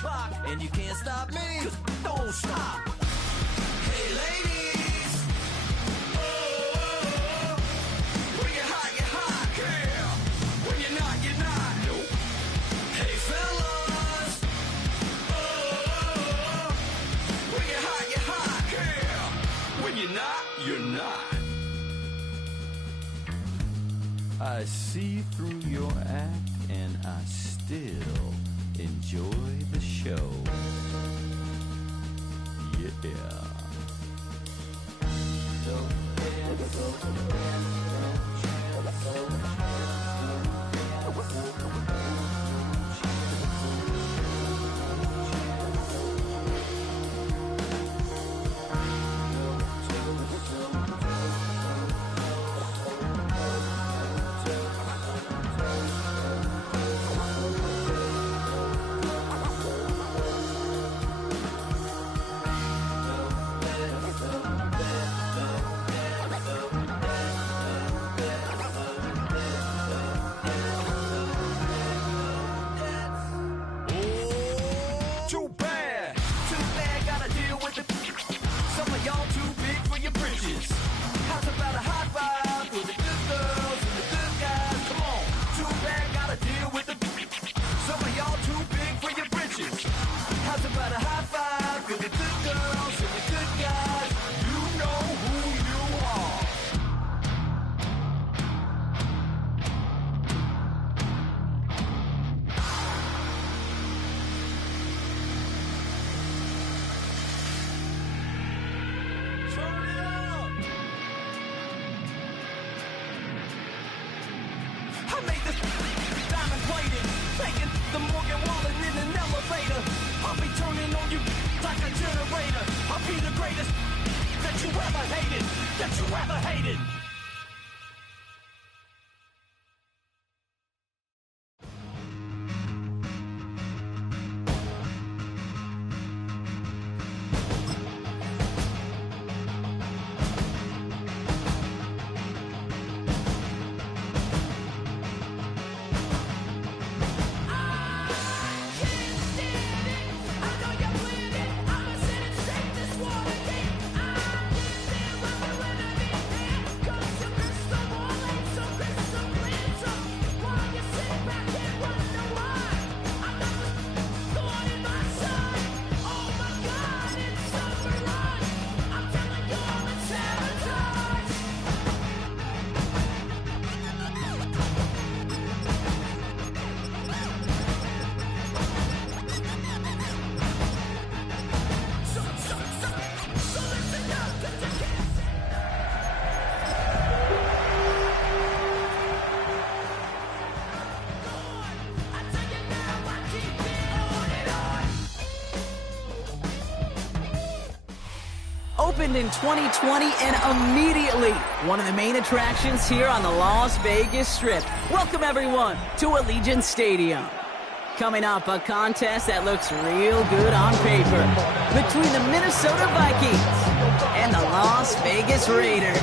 clock, and you can't stop me, 'cause don't stop. Hey ladies, oh, when you're hot, yeah. When you're not, you're not. Nope. Hey fellas, oh, when you're hot, yeah. When you're not, you're not. I see through your act, and I still enjoy the show. Yeah. Opened in 2020 and immediately one of the main attractions here on the Las Vegas Strip. Welcome everyone to Allegiant Stadium. Coming up, a contest that looks real good on paper between the Minnesota Vikings and the Las Vegas Raiders.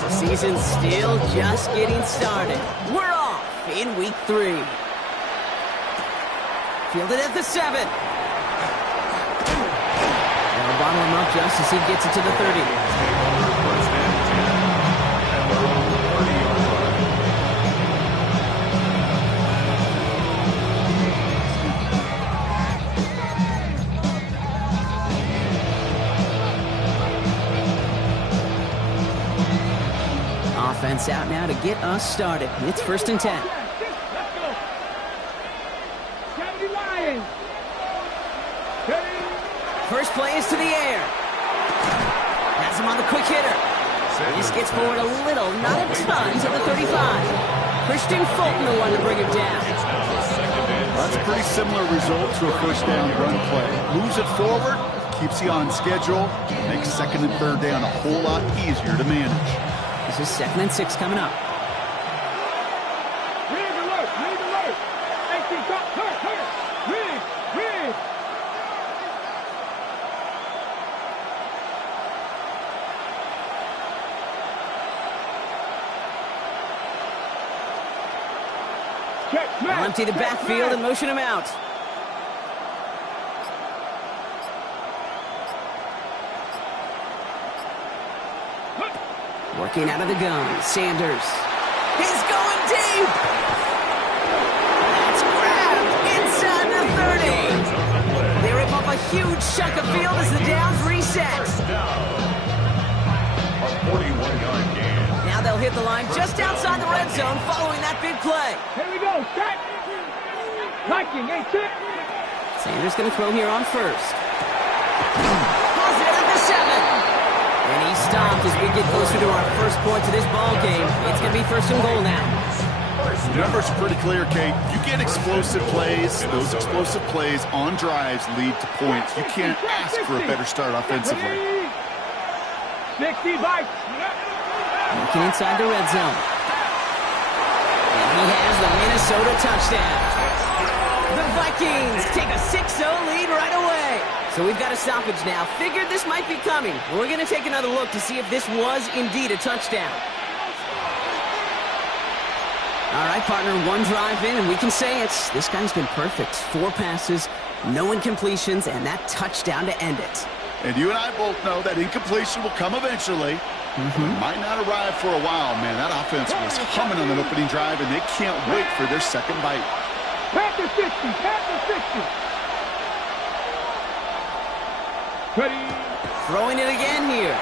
The season's still just getting started. We're off in week 3. Fielded at the 7. They'll bottle him up just as he gets it to the 30. Offense out now to get us started. It's 1st and 10. First play is to the air. Has him on the quick hitter. This gets forward a little, not a ton, to the 35. Christian Fulton, the one to bring him down. That's a pretty similar result to a first down run play. Moves it forward, keeps you on schedule, makes second and third down a whole lot easier to manage. This is 2nd and 6 coming up. They'll empty the backfield and motion him out. Working out of the gun, Sanders. He's going deep! That's grabbed inside the 30. They rip off a huge chunk of field as the downs reset. Now they'll hit the line just outside the red zone following that big play. Here we go, set! Viking, hey, set! Sanders going to throw here on first. Pulls it at the 7. And he's stopped as we get closer to our first point to this ball game. It's going to be 1st and goal now. The numbers are pretty clear, Kate. You get explosive plays. Those explosive plays on drives lead to points. You can't ask for a better start offensively. 60 Vikes. Looking inside the red zone. And he has the Minnesota touchdown. The Vikings take a 6-0 lead right away. So we've got a stoppage now. Figured this might be coming. We're going to take another look to see if this was indeed a touchdown. All right, partner, one drive in, and we can say it's this guy's been perfect. 4 passes, no incompletions, and that touchdown to end it. And you and I both know that incompletion will come eventually. Might not arrive for a while, man. That offense was humming on that opening drive, and they can't wait for their second bite. Pat the 60, pat the 60. Ready. Throwing it again here.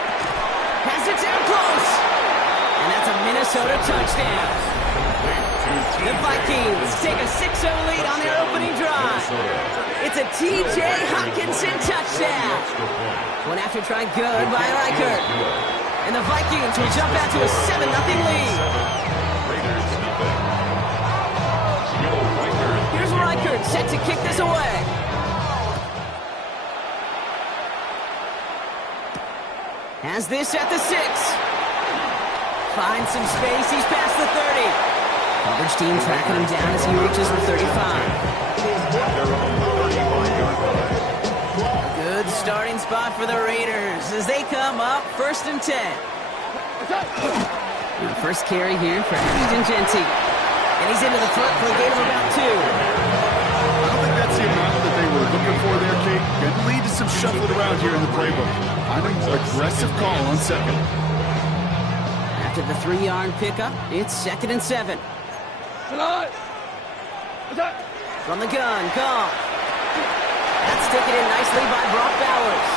Has it down close. And that's a Minnesota touchdown. The Vikings take a 6-0 lead on their opening drive. It's a T.J. Hockenson touchdown. One after try good by Reichert. And the Vikings will jump out to a 7-0 lead. Here's Reichert set to kick this away. Has this at the 6. Finds some space. He's past the 30. Coverage team tracking him down as he reaches the 35. Good starting spot for the Raiders as they come up 1st and 10. And the first carry here for Ashton Genty. And he's into the front for a gain of about 2. I don't think that's the amount that they were looking for there, Kate. Could lead to some shuffling around here in the playbook. Find a more aggressive call on 2nd. After the 3-yard pickup, it's 2nd and 7. From the gun, Goff. That's taken in nicely by Brock Bowers.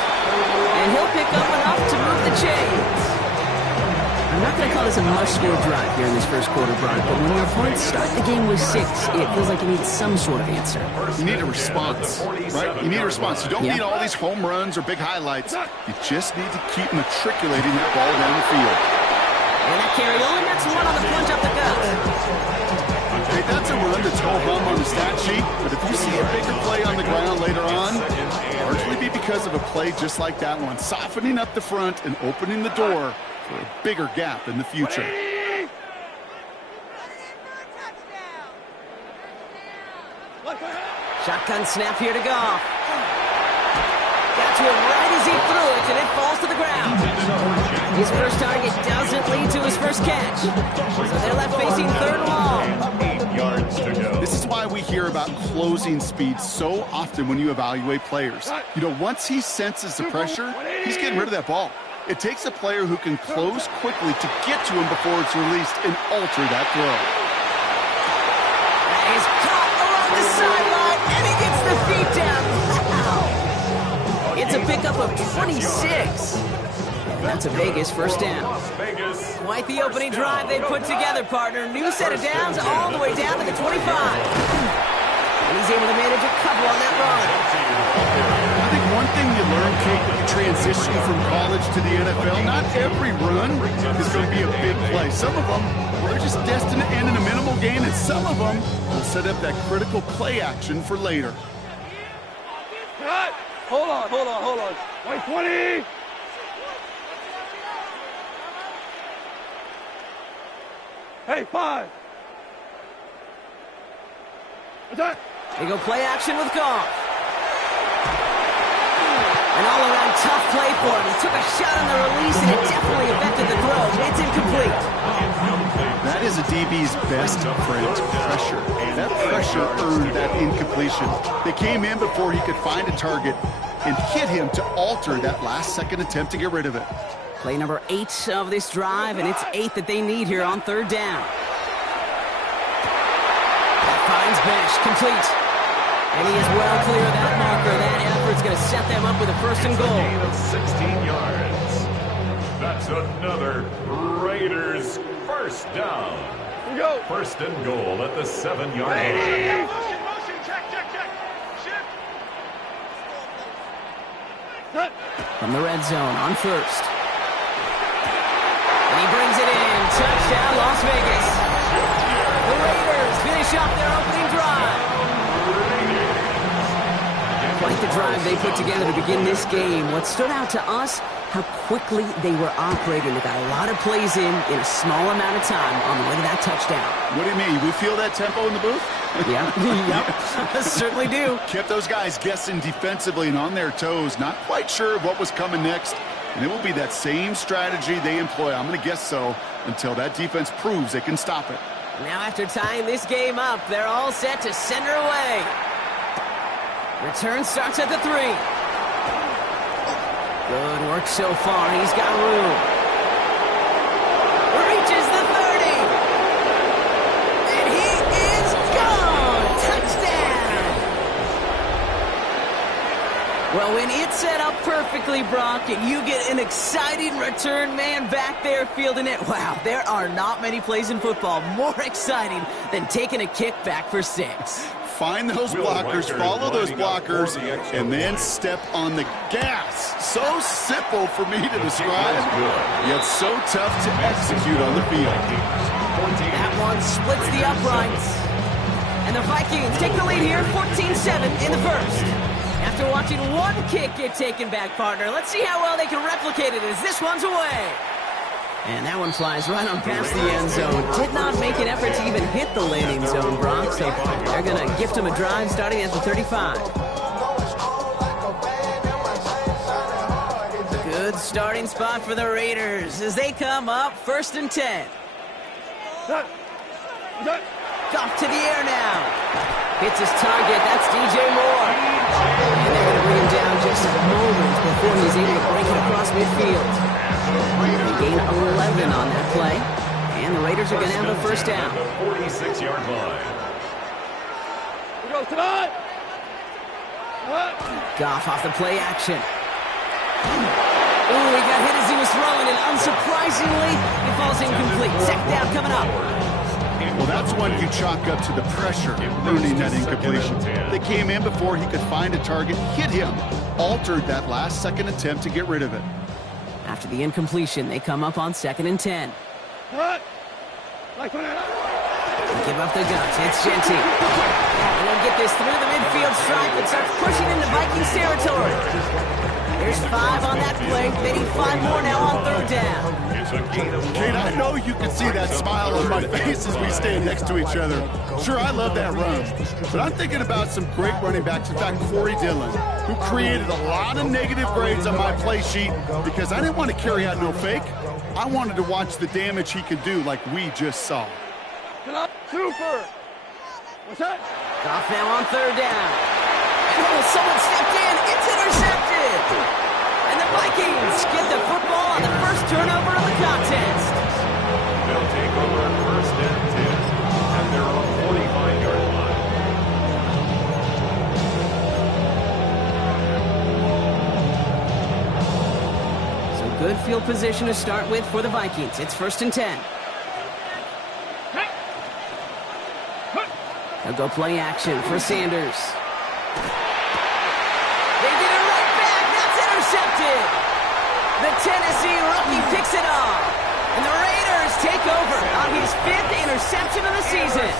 And he'll pick up enough to move the chains. I'm not going to call this a must-score drive here in this first quarter, Brock, but when your opponents start the game with 6, it feels like you need some sort of answer. You need a response, right? You need a response. You don't need all these home runs or big highlights. You just need to keep matriculating that ball down the field. And that carry only gets 1 on the plunge up the gut. Hey, that's a run that's ho-hum on the stat sheet, but if you see a bigger play on the ground later on, largely be because of a play just like that one, softening up the front and opening the door for a bigger gap in the future. Shotgun snap here to Goff. Got to him right as he threw it, and it falls to the ground. His first target doesn't lead to his first catch. So they're left facing 3rd and long. 8 yards to go. This is why we hear about closing speed so often when you evaluate players. You know, once he senses the pressure, he's getting rid of that ball. It takes a player who can close quickly to get to him before it's released and alter that throw. That is caught along the sideline, and he gets the feet down. Wow. It's a pickup of 26. And that's a Vegas first down. Quite the opening drive they put together, partner. New set of downs all the way down to the 25. And he's able to manage a couple on that run. I think one thing you learn, Kate, when you transition from college to the NFL, not every run is going to be a big play. Some of them, well, they're just destined to end in a minimal gain, and some of them will set up that critical play action for later. Hold on. Y20. Hey, 5. Attack. They go play action with Goff. An all-around tough play for him. He took a shot on the release, and it definitely affected the throw. It's incomplete. That is a DB's best friend, pressure. That pressure earned that incompletion. They came in before he could find a target and hit him to alter that last-second attempt to get rid of it. Play number 8 of this drive, and it's 8 that they need here on 3rd down. Finds Besh, complete. And he is well clear of that marker. That effort's going to set them up with a 1st and goal. Gain of 16 yards. That's another Raiders 1st down. Go. 1st and goal at the 7-yard line. Motion, check. Shift. Cut. From the red zone on 1st. And he brings it in. Touchdown, Las Vegas. The Raiders finish off their opening drive. Quite the drive they put together to begin this game. What stood out to us, how quickly they were operating. They got a lot of plays in a small amount of time on the way to that touchdown. What do you mean? We feel that tempo in the booth? Yeah, yep, certainly do. Kept those guys guessing defensively and on their toes, not quite sure of what was coming next. And it will be that same strategy they employ, I'm going to guess so, until that defense proves they can stop it. Now after tying this game up, they're all set to send her away. Return starts at the 3. Good work so far. He's got room. Reaches the 30. And he is gone. Touchdown. Well, when it's set up perfectly, Brock, and you get an exciting return man back there fielding it, wow, there are not many plays in football more exciting than taking a kick back for 6. Find those blockers, follow those blockers, and then step on the gas. So simple for me to describe, yet so tough to execute on the field. That one splits the uprights. And the Vikings take the lead here, 14-7 in the 1st. After watching one kick get taken back, partner, let's see how well they can replicate it as this one's away. And that one flies right on past the end zone. Did not make an effort to even hit the landing zone, Brock, so they're going to gift him a drive starting at the 35. Good starting spot for the Raiders as they come up 1st and 10. Off to the air now. Hits his target. That's DJ Moore. And they're going to bring him down just a moment before he's able to break it across midfield. They gain 11 on that play. And the Raiders are going to have a 1st down. 46-yard line. We go tonight. Goff off the play action. Ooh, he got hit as he was throwing, and unsurprisingly, he falls incomplete. 2nd down coming up. Well, that's one you chalk up to the pressure, earning that incompletion. They came in before he could find a target, hit him, altered that last-second attempt to get rid of it. After the incompletion, they come up on 2nd and 10. Give up the guns. It's Genty. And they'll get this through the midfield stripe and starts pushing into Vikings territory. There's 5 on that play. They need 5 more now on 3rd down. Kate, I know you can see that smile on my face as we stand next to each other. Sure, I love that run. But I'm thinking about some great running backs. In fact, Corey Dillon, who created a lot of negative grades on my play sheet because I didn't want to carry out no fake. I wanted to watch the damage he could do like we just saw. Super. What's that? Off now on 3rd down. Oh, someone stepped in. It's intercepted. And the Vikings get the football on the first turnover of the contest. They'll take over 1st and 10 at their own 45-yard line. So good field position to start with for the Vikings. It's 1st and 10. They'll go play action for Sanders. They get it right back. That's intercepted. The Tennessee rookie picks it off. And the Raiders take over on his 5th interception of the season.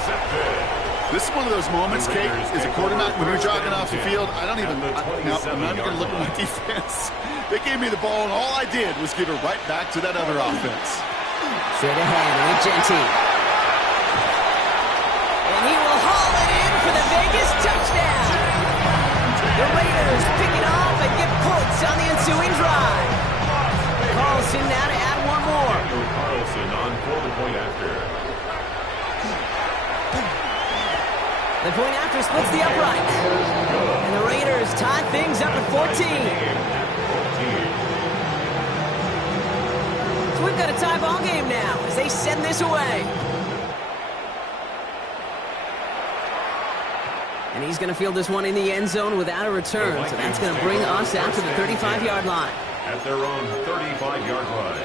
This is one of those moments, Kate, as a quarterback, when you're jogging off the field, I'm not even going to look at my defense. They gave me the ball, and all I did was give it right back to that other offense. Straight ahead with Genty. And he will haul it in for the Vegas touchdown. The Raiders pick it off and get points on the ensuing drive. Carlson now to add one more. Carlson on for the point after. The point after splits the upright. And the Raiders tie things up at 14. So we've got a tie ball game now as they send this away. And he's going to field this one in the end zone without a return. So that's going to bring us out to the 35-yard line. At their own 35-yard line.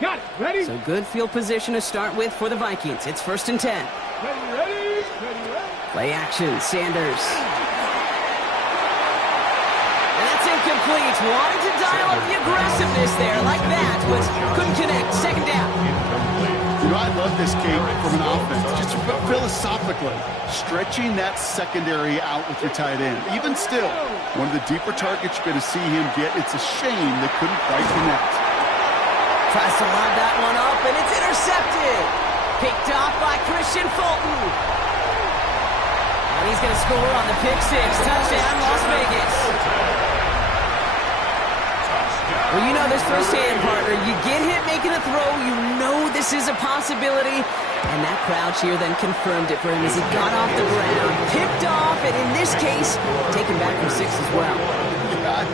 Got it. Ready? So good field position to start with for the Vikings. It's 1st and 10. Ready. Play action, Sanders. And that's incomplete. Wanted to dial up the aggressiveness there like that, but couldn't connect. Second down. You know, I love this, Kate, from an offense. Just philosophically, stretching that secondary out with your tight end. Even still, one of the deeper targets you're going to see him get. It's a shame they couldn't quite connect. Tries to lob that one up, and it's intercepted. Picked off by Christian Fulton. And he's going to score on the pick six. Touchdown, Las Vegas. Well, you know this firsthand, partner. You get hit making a throw, you know this is a possibility. And that crouch here then confirmed it for him as he got off the ground, picked off, and in this case, taken back for 6 as well. I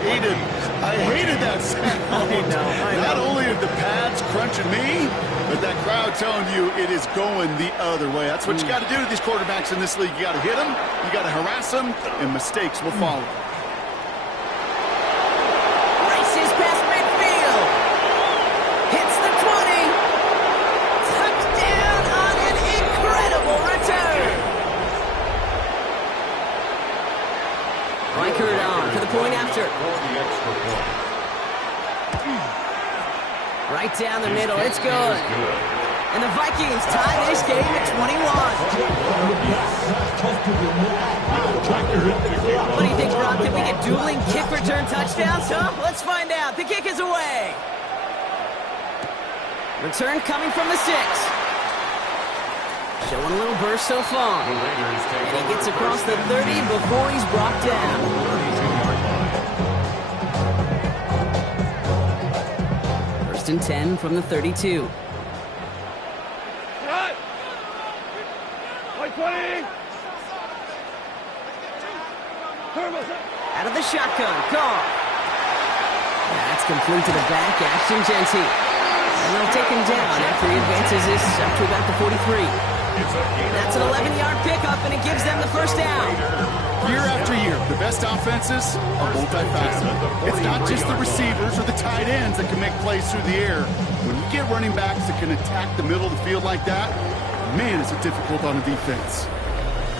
hated that sound. I know. Not only are the pads crunching me, but that crowd telling you it is going the other way. That's what you got to do to these quarterbacks in this league. You got to hit them, you got to harass them, and mistakes will follow. Races past midfield. Hits the 20. Touchdown on an incredible return. Reichert on for the point after. Right down the middle, it's good. And the Vikings tie this game at 21. What do you think, Brock? Can we get dueling kick return touchdowns, huh? Let's find out. The kick is away. Return coming from the 6. Showing a little burst so far. And he gets across the 30 before he's brought down. 1st and 10 from the 32. Out of the shotgun, Carr. That's complete to the back, Ashton Genty. And they'll take him down after he advances this up to about the 43. That's an 11-yard pickup, and it gives them the first down. Year after year, the best offenses are multifaceted. It's not just the receivers or the tight ends that can make plays through the air. When you get running backs that can attack the middle of the field like that, man, is it difficult on a defense.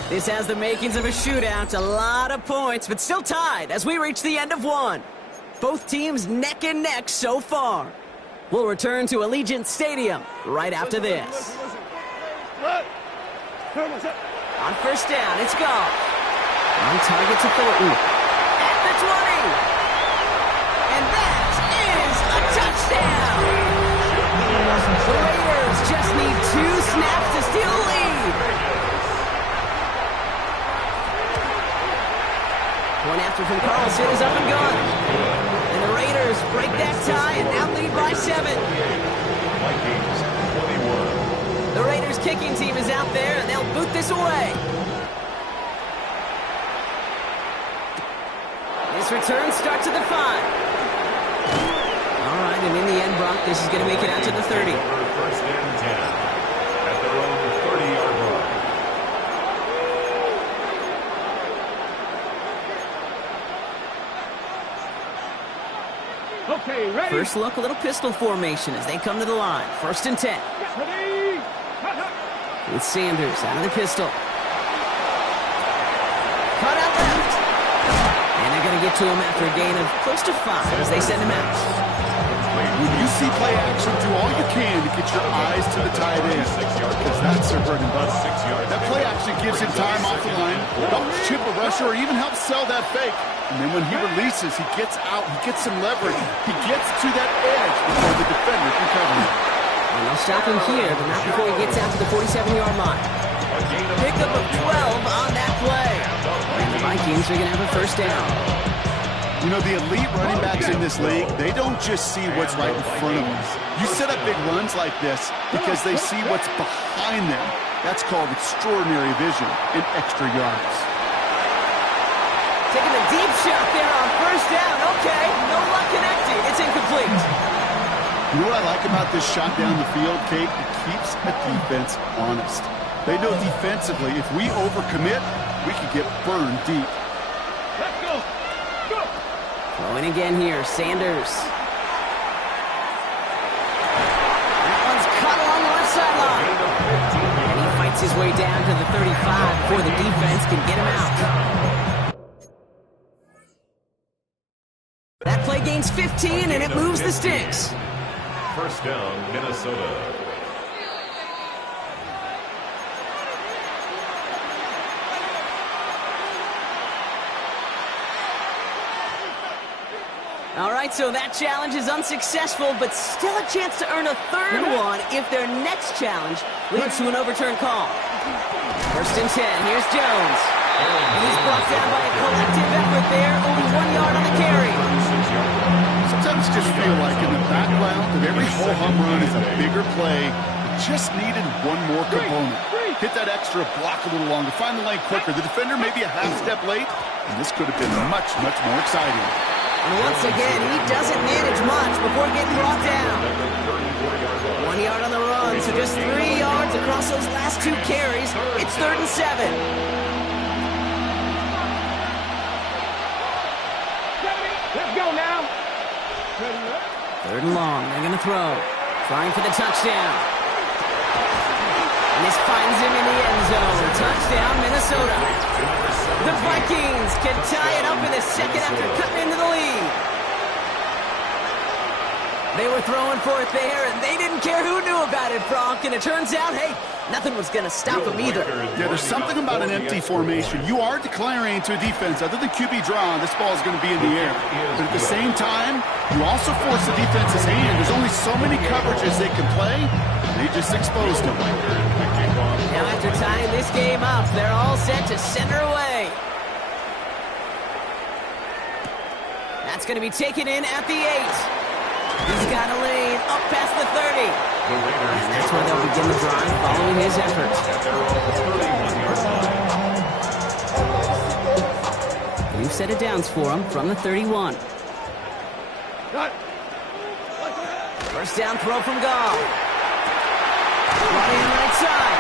This has the makings of a shootout. A lot of points, but still tied as we reach the end of one. Both teams neck and neck so far. We'll return to Allegiant Stadium right after this. On first down, it's Goff. On target to Thornton. At the 20. And that is a touchdown. The Raiders just need 2 snaps to steal a lead. One after from Carlson is up and gone. And the Raiders break that tie and now lead by 7. Vikings 21. The Raiders kicking team is out there and they'll boot this away. This return starts at the 5. All right, and in the end, Brock, this is going to make it out to the 30. 1st and 10 at their own 30-yard line. Okay, ready? First look, a little pistol formation as they come to the line. 1st and 10. Ready? With Sanders out of the pistol. Cut out get to him after a gain of close to 5 as they send him out. When you see play action, do all you can to get your eyes to the tight end, because that's their bread and butter. That play action gives him time off the line, helps chip a rusher, or even helps sell that fake. And then when he releases, he gets out, he gets some leverage, he gets to that edge before the defender can cover him. And they'll stop him here, but not before he gets out to the 47-yard line. Pickup of 12 on that play. And the Vikings are going to have a first down. You know, the elite running backs in this league, they don't just see what's right in front of them. You set up big runs like this because they see what's behind them. That's called extraordinary vision and extra yards. Taking a deep shot there on first down. Okay, no luck connecting. It's incomplete. You know what I like about this shot down the field, Kate? It keeps a defense honest. They know defensively, if we overcommit, we could get burned deep. Let's go. Go. Throwing again here, Sanders. That one's cut along the left sideline. And he fights his way down to the 35 before the defense can get him out. That play gains 15, and it moves the sticks. First down, Minnesota. All right, so that challenge is unsuccessful, but still a chance to earn a third one if their next challenge leads to an overturned call. First and 10, here's Jones. He's brought down by a collective effort there, only 1 yard on the carry. Sometimes just feel like in the background of every ho-hum run is a bigger play. It just needed one more component. Hit that extra block a little longer, find the lane quicker. The defender maybe a half step late, and this could have been much, much more exciting. And once again, he doesn't manage much before getting brought down. 1 yard on the run, so just 3 yards across those last 2 carries. It's 3rd and 7. Let's go now. 3rd and long, they're going to throw. Trying for the touchdown. And this finds him in the end zone. Touchdown, Minnesota. The Vikings can tie it up in the second after cutting into the lead. They were throwing for it there, and they didn't care who knew about it, Bronk. And it turns out, hey, nothing was going to stop them either. Yeah, there's something about an empty formation. You are declaring to a defense, other than QB draw, this ball is going to be in the air. But at the same time, you also force the defense's hand. There's only so many coverages they can play, and they just exposed them. Now after tying this game up, they're all set to send her away. That's going to be taken in at the 8. He's got a lane up past the 30. And that's where they'll begin the drive following his efforts. New set of downs for him from the 31. First down throw from Goff. Brought in right side.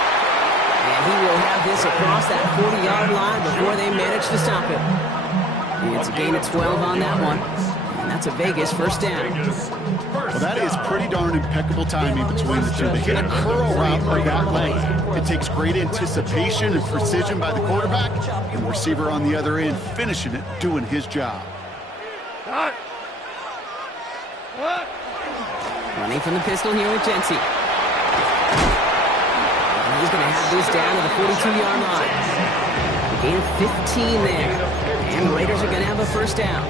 And he will have this across that 40-yard line before they manage to stop him. It's a gain of 12 on that one. And that's a Vegas first down. Well, that is pretty darn impeccable timing between the two. They hit a curl route with that length. It takes great anticipation and precision by the quarterback, and the receiver on the other end finishing it, doing his job. Running from the pistol here with Jency. And he's going to have this down to the 42-yard line. A gain of 15 there. And the Raiders are going to have a first down.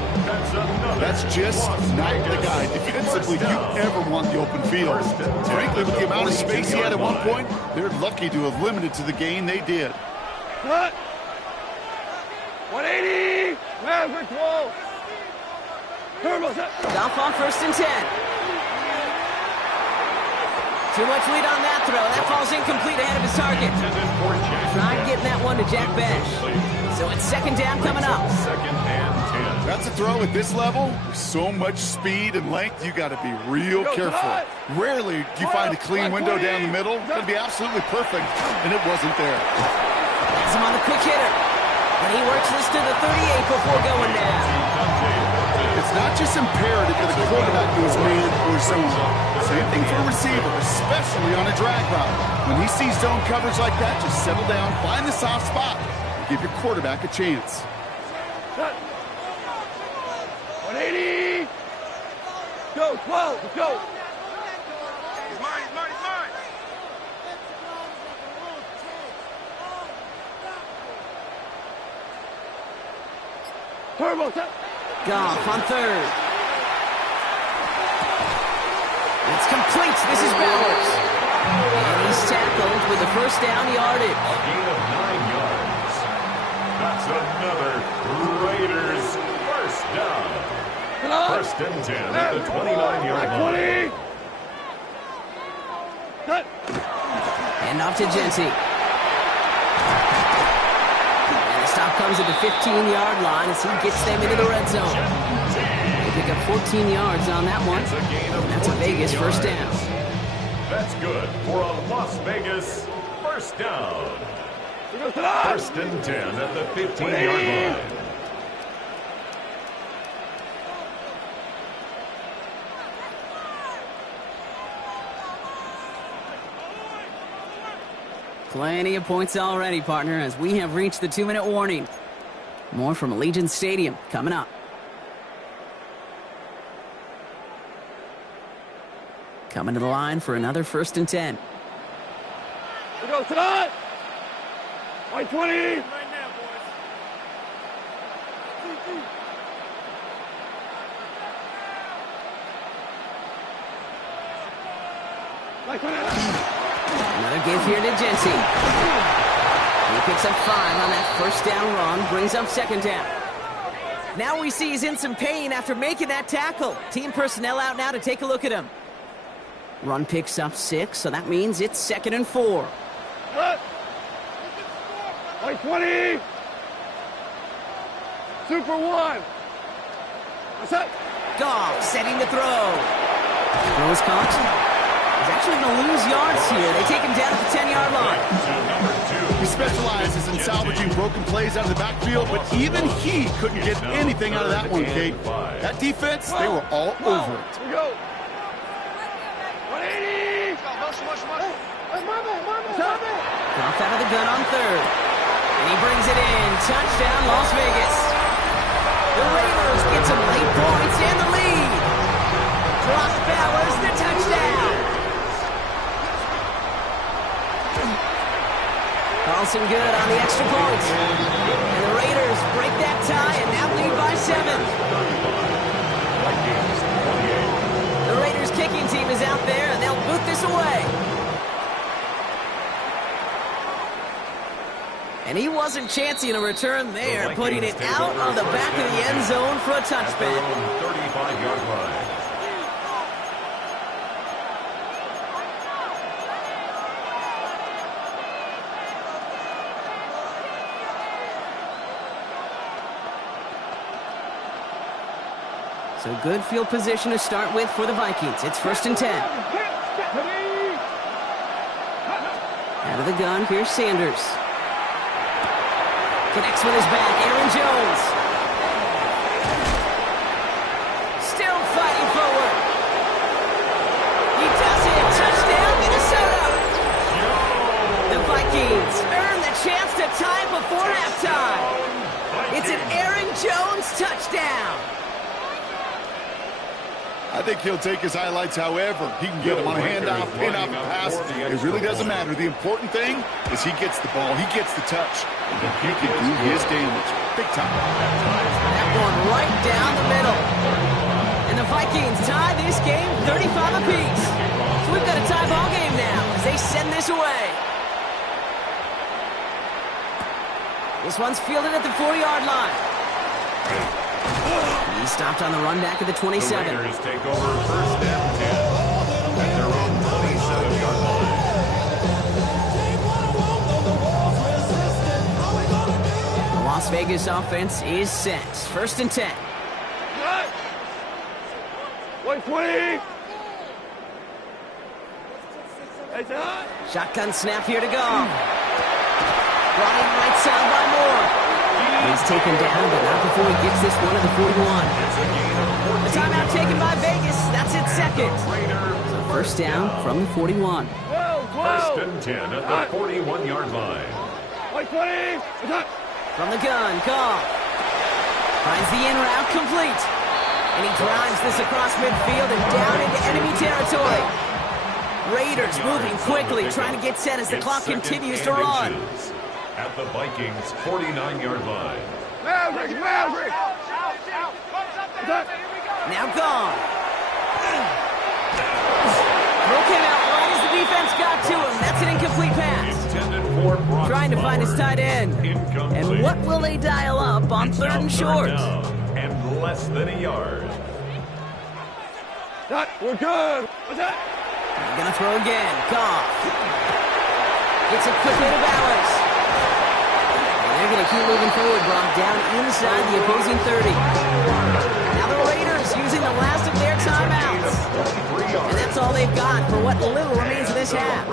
That's just not the guy defensively you ever want the open field. Frankly, with the amount of space he had at one point, they're lucky to have limited to the gain they did. 180. Maverick wall. Goff on first and 10. Too much lead on that throw. That falls incomplete ahead of his target. Tried getting that one to Jack Besh. So it's second down coming up. That's a throw at this level. With so much speed and length, you got to be real careful. Rarely do you find a clean window down the middle. It's going to be absolutely perfect, and it wasn't there. Has him on the quick hitter. And he works this to the 38 before going down. It's not just imperative that the quarterback goes man or zone. Same thing for a receiver, especially on a drag route. When he sees zone coverage like that, just settle down, find the soft spot, and give your quarterback a chance. go, 12, let's go. He's mine, he's mine, he's mine. Turbo, set. Goff on third. It's complete. This is Bowers. And he's tackled with the first down yardage. A gain of 9 yards. That's another Raiders first down. First and 10 at the 29-yard line. 20. Cut. And off to Genty. And the stop comes at the 15-yard line as he gets them into the red zone. They pick up 14 yards on that one. And that's a Vegas first down. That's good for a Las Vegas first down. First and 10 at the 15-yard line. Plenty of points already, partner, as we have reached the 2-minute warning. More from Allegiant Stadium coming up. Coming to the line for another first and 10. We go tonight. White 20. Right now, boys. White 20. Another give here to Genty. He picks up 5 on that first down run, brings up second down. Now we see he's in some pain after making that tackle. Team personnel out now to take a look at him. Run picks up 6, so that means it's 2nd and 4. White 20. Super 1. What's up? Goff setting the throw. Throw is caught. He's actually going to lose yards here. They take him down at the 10-yard line. He specializes in salvaging broken plays out of the backfield, but even he couldn't get anything out of that one, Kate. That defense, they were all over it. Here we go. 180. Goff out of the gun on third. And he brings it in. Touchdown, Las Vegas. The Raiders get some late points and the lead. Brock Bowers, the touchdown. Carlson good on the extra point. And the Raiders break that tie and now lead by 7. The Raiders kicking team is out there and they'll boot this away. And he wasn't chancing a return there, putting it out of the back of the end zone for a touchback. 35-yard line. So good field position to start with for the Vikings. It's 1st and 10. Out of the gun, here's Sanders. Connects with his back, Aaron Jones. Still fighting forward. He does it. Touchdown, Minnesota. The Vikings earn the chance to tie before halftime. It's an Aaron Jones touchdown. I think he'll take his highlights however he can get him on a handoff, pin-off, and pass. It really doesn't matter. The important thing is he gets the ball, he gets the touch, and he can do his damage. Big time. That one right down the middle. And the Vikings tie this game 35 apiece. So we've got a tie ball game now as they send this away. This one's fielded at the 4-yard line. He stopped on the run back at the 27. The Raiders take over first and 10 at their own 27-yard line. The Las Vegas offense is set. 1st and 10. 120. Shotgun snap here to go. Brought in right side by Moore. He's taken down, but not before he gets this one at the 41. The timeout taken by Vegas. That's its 2nd. So first down from the 41. First and 10 at the 41-yard line. 120. From the gun, Goff. Finds the in route complete. And he drives this across midfield and down into enemy territory. Raiders moving quickly, trying to get set as the clock continues to run. At the Vikings' 49-yard line. Maverick! Now gone. Throw came out right as the defense got to him. That's an incomplete pass. Trying to find his tight end. And what will they dial up on third and short? And less than a yard. We're good. They're gonna throw again. Goff gets it quickly to balance. And they're gonna keep moving forward, Brock, down inside the opposing 30. Now the Raiders using the last of their timeouts. And that's all they've got for what little remains of this half.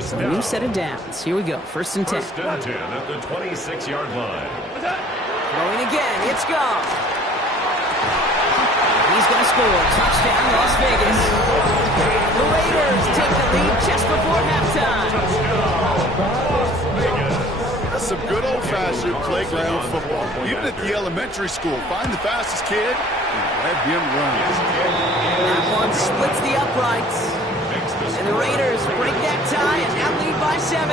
So a new set of downs. Here we go. First and 10. First and 10 at the 26-yard line. Throwing again. It's Goff. He's going to score. Touchdown, Las Vegas. The Raiders take the lead just before halftime. That's some good old-fashioned playground football. Even at the elementary school, find the fastest kid and let him run. That one splits the uprights. And the Raiders break that tie and now lead by 7.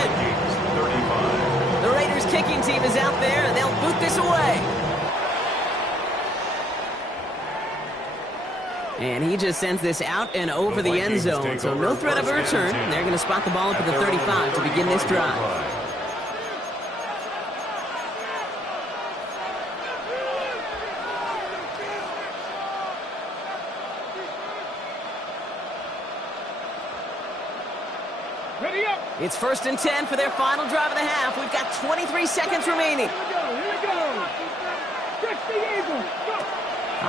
The Raiders kicking team is out there and they'll boot this away. And he just sends this out and over the end zone. So no threat of a return. They're going to spot the ball up at the 35 to begin this drive. It's first and 10 for their final drive of the half. We've got 23 seconds remaining. Here we go. Catch the Eagle. Go.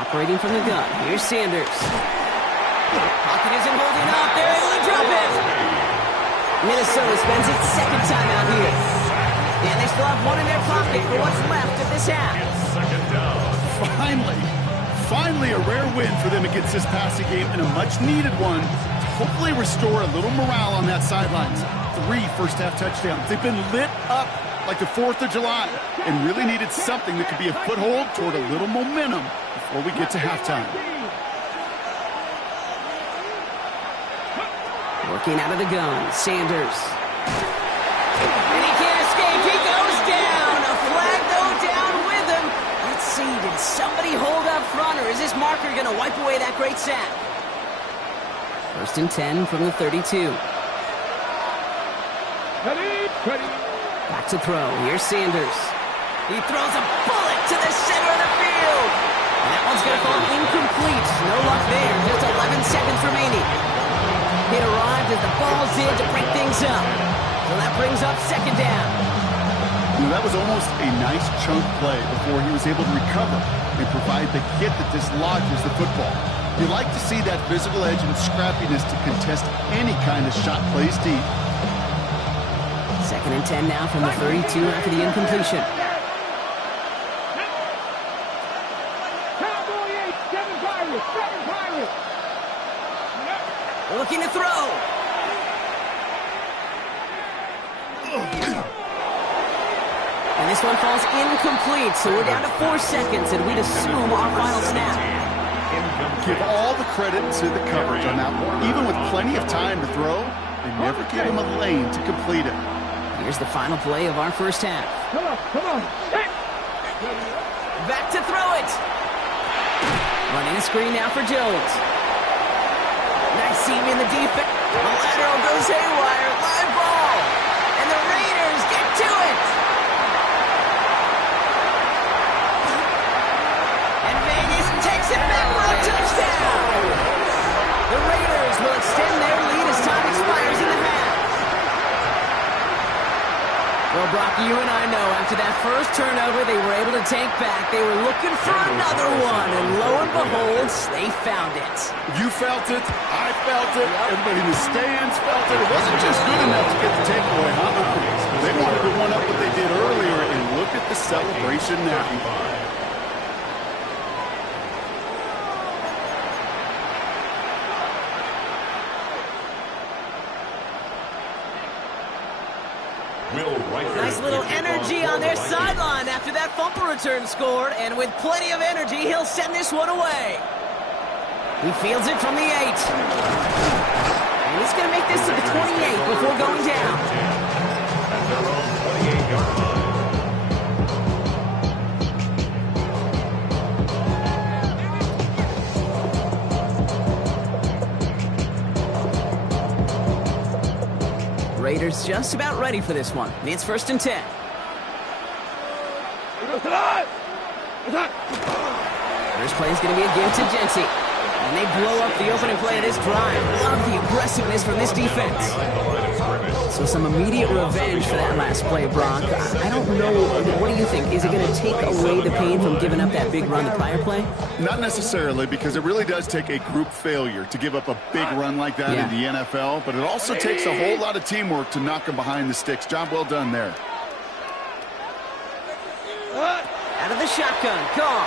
Operating from the gun. Here's Sanders. Pocket isn't holding up. They're able to drop it. Minnesota spends its second time out here. And they still have one in their pocket for what's left of this half. Second down. Finally a rare win for them against this passing game and a much-needed one to hopefully restore a little morale on that sidelines. 3 first-half touchdowns. They've been lit up like the 4th of July and really needed something that could be a foothold toward a little momentum before we get to halftime. Working out of the gun, Sanders. And he can't escape. He goes down. A flag, though, down with him. Let's see, did somebody hold up front, or is this marker going to wipe away that great sack? First and 10 from the 32. Back to throw. Here's Sanders. He throws a bullet to the center of the field. And that one's going to fall incomplete. No luck there. Just 11 seconds remaining. It arrived as the ball did to break things up. So that brings up second down. You know, that was almost a nice chunk play before he was able to recover and provide the hit that dislodges the football. You like to see that physical edge and scrappiness to contest any kind of shot plays deep. Second and 10 now from the 32 after the incompletion. Looking to throw. And this one falls incomplete, so we're down to 4 seconds, and we'd assume our final snap. Give all the credit to the coverage on that one. Even with plenty of time to throw, they never give him a lane to complete it. Here's the final play of our first half. Come on. Back to throw it. Running a screen now for Jones. Nice seam in the defense. The lateral goes haywire. Live ball. And the Raiders get to it. And Vegas takes it back for a touchdown. The Raiders will extend their lead as time expires in the half. Well, Brock, you and I know after that first turnover they were able to take back, they were looking for another one, and lo and behold, they found it. You felt it, I felt it, everybody in the stands felt it. It wasn't just good enough to get the takeaway, huh? They wanted to one up what they did earlier, and look at the celebration now. Nice little energy on their sideline after that fumble return scored, and with plenty of energy, he'll send this one away. He fields it from the 8. And he's going to make this to the 28 before going down. At their own 28-yard line. Raiders just about ready for this one. It's 1st and 10. First play is going to be a give to Genty. And they blow up the opening play of this drive. Love the aggressiveness from this defense. So some immediate revenge for that last play, Brock. I don't know. What do you think? Is it going to take away the pain from giving up that big run the prior play? Not necessarily, because it really does take a group failure to give up a big run like that in the NFL, but it also takes a whole lot of teamwork to knock them behind the sticks. Job well done there. Out of the shotgun, call.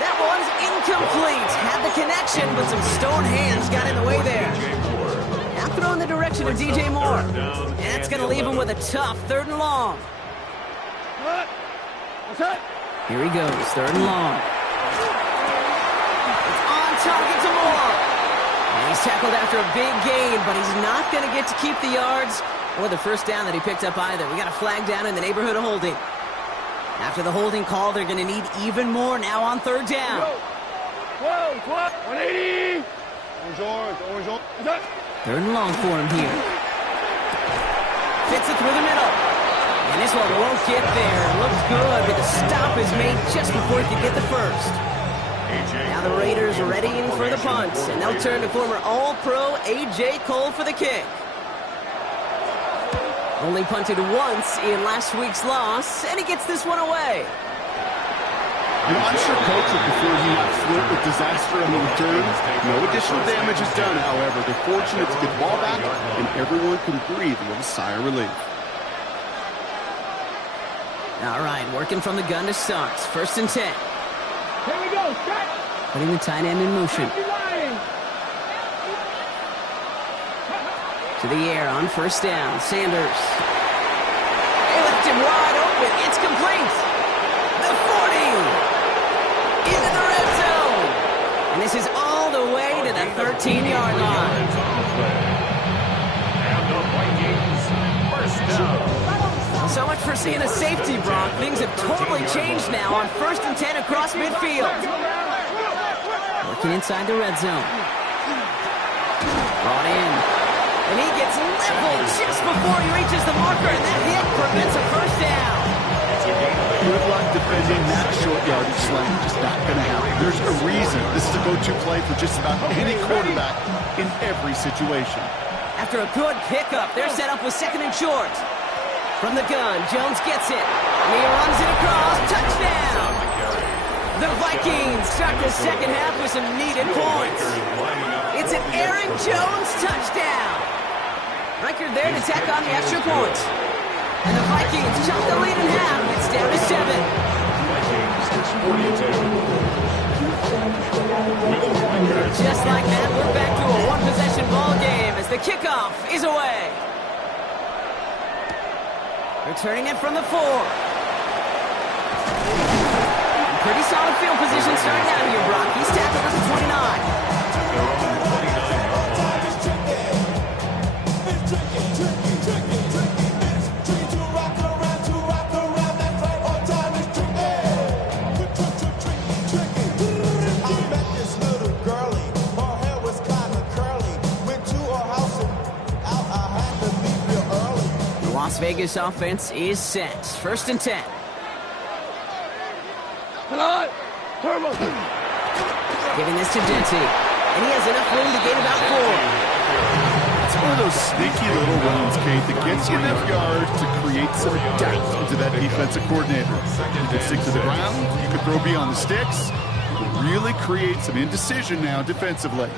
That one's incomplete. Had the connection, but some stone hands got in the way there. Now throw in the direction of DJ Moore. And that's going to leave him with a tough 3rd and long. Here he goes, 3rd and long. It's on target to Moore. And he's tackled after a big gain, but he's not going to get to keep the yards or the first down that he picked up either. We got a flag down in the neighborhood of holding. After the holding call, they're going to need even more now on 3rd down. 180. 3rd and long for him here. Fits it through the middle. And this one won't get there. Looks good, but the stop is made just before he could get the first. Now the Raiders are readying for the punt, and they'll turn to former All-Pro A.J. Cole for the kick. Only punted once in last week's loss, and he gets this one away. I'm sure Coach would prefer he not flirt with disaster on the return. No additional damage is done, however. They're fortunate to get the ball back, and everyone can breathe with a sigh of relief. All right, working from the gun to start. 1st and 10. Here we go, stretch. Putting the tight end in motion. To the air on 1st down. Sanders. They left him wide open. It's complete. The 40. Into the red zone. And this is all the way to the 13-yard line. And the Vikings, 1st down. So much for seeing a safety, Brock. Things have totally changed now on 1st and 10 across midfield. Working inside the red zone. Brought in. And he gets leveled just before he reaches the marker, and that hit prevents a first down. Good luck defending that short yardage slang. Just not going to happen. There's a reason this is a go-to play for just about any quarterback in every situation. After a good pickup, they're set up with 2nd and short. From the gun, Jones gets it. And he runs it across. Touchdown! The Vikings start the second half with some needed points. It's an Aaron Jones touchdown. Record there to tack on the extra points. And the Vikings chop the lead in half. It's down to 7. Just like that, we're back to a one-possession ball game as the kickoff is away. Returning it from the 4. Pretty solid field position starting out here, Brock. He's tackled at the 29. Las Vegas offense is set. 1st and 10. Giving this to Genty. And he has enough room to gain about 4. It's one of those sneaky little runs, Kate, that gets you enough yards to create some depth into that defensive coordinator. You can stick to the ground, you can throw beyond the sticks. You really create some indecision now defensively.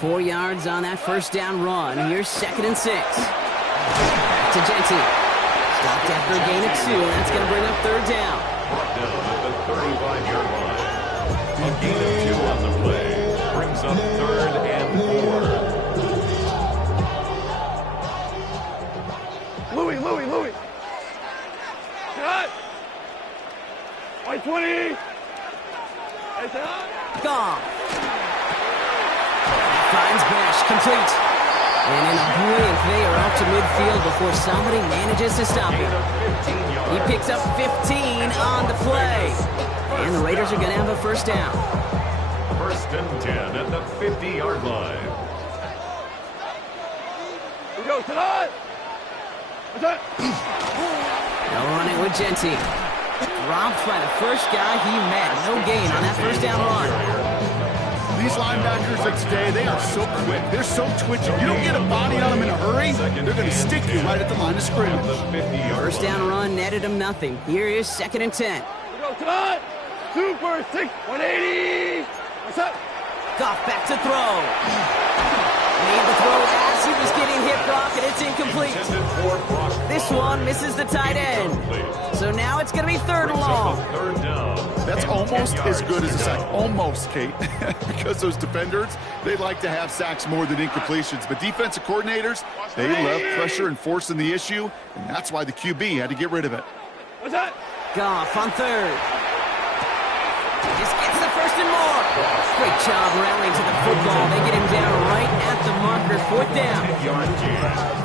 4 yards on that first down run. Here's 2nd and 6. Back to Genty. Stopped after a gain of 2. That's going to bring up 3rd down. Brought down at the 35-yard line. A gain of 2 on the play brings up 3rd and 4. 20. Gone. Finds Bash, complete. And in a blink, they are out to midfield before somebody manages to stop him. He picks up 15 on the play. And the Raiders are going to have a first down. First and 10 at the 50-yard line. We go tonight. They'll run it with Genty. Dropped by the first guy he met. No gain on that first down run. These linebackers of today, they are so quick. They're so twitchy. You don't get a body on them in a hurry, they're going to stick you right at the line of scrimmage. First down run netted him nothing. Here is 2nd and 10. We go tonight. Super 6, 180. What's up? Goff back to throw. Made the throw as he was getting hit, Brock, and it's incomplete. This one misses the tight end. So now it's going to be 3rd and long. That's almost as good as a sack. Almost, Kate. Because those defenders, they like to have sacks more than incompletions. But defensive coordinators, they love pressure and forcing the issue, and that's why the QB had to get rid of it. What's that? Goff on 3rd. Just gets the 1st and more. Great job rallying to the football. They get him down right at the marker. 4th down.